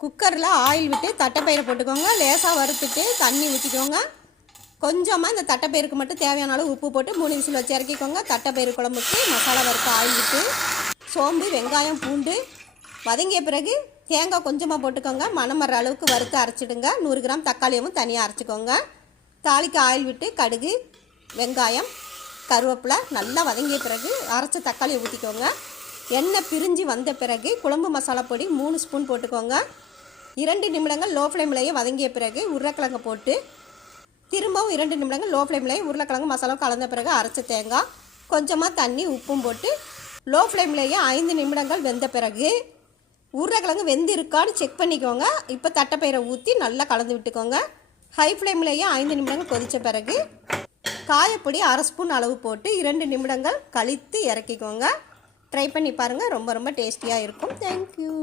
குக்கரில் ஆயில் விட்டு தட்டைப்பயிரை போட்டுக்கோங்க. லேசாக வறுத்துட்டு தண்ணி ஊற்றிக்கோங்க. கொஞ்சமாக இந்த தட்டைப்பயிருக்கு மட்டும் தேவையான அளவு உப்பு போட்டு 3 விசில் வச்சு இறக்கிக்கோங்க. தட்டைப்பயிறு குழம்புக்கு மசாலா வறுக்க ஆயில் விட்டு சோம்பு, வெங்காயம், பூண்டு வதங்கிய பிறகு தேங்காய் கொஞ்சமாக போட்டுக்கோங்க. மணம் வர அளவுக்கு வறுத்து அரைச்சிடுங்க. 100 கிராம் தக்காளியவும் தனியாக அரைச்சிக்கோங்க. தாளிக்கு ஆயில் விட்டு கடுகு, வெங்காயம், கருவேப்பிலை நல்லா வதங்கிய பிறகு அரைச்ச தக்காளியை ஊற்றிக்கோங்க. எண்ணெய் பிரிஞ்சு வந்த பிறகு குழம்பு மசாலா பொடி 3 ஸ்பூன் போட்டுக்கோங்க. 2 நிமிடங்கள் லோ ஃப்ளேம்லேயே வதங்கிய பிறகு உருளைக்கிழங்கு போட்டு திரும்பவும் 2 நிமிடங்கள் லோ ஃப்ளேம்லேயே உருளைக்கிழங்கு மசாலா கலந்த பிறகு அரைச்ச தேங்காய், கொஞ்சமாக தண்ணி, உப்பும் போட்டு லோ ஃப்ளேம்லேயே 5 நிமிடங்கள் வெந்த பிறகு உருளைக்கிழங்கு வெந்து இருக்கான்னு செக் பண்ணிக்கோங்க. இப்போ தட்டைப்பயிரை ஊற்றி நல்லா கலந்து விட்டுக்கோங்க. ஹை ஃப்ளேம்லேயே 5 நிமிடங்கள் கொதித்த பிறகு காயப்பொடி 1/2 ஸ்பூன் அளவு போட்டு 2 நிமிடங்கள் கழித்து இறக்கிக்கோங்க. ட்ரை பண்ணி பாருங்கள். ரொம்ப டேஸ்டியாக இருக்கும். தேங்க்யூ.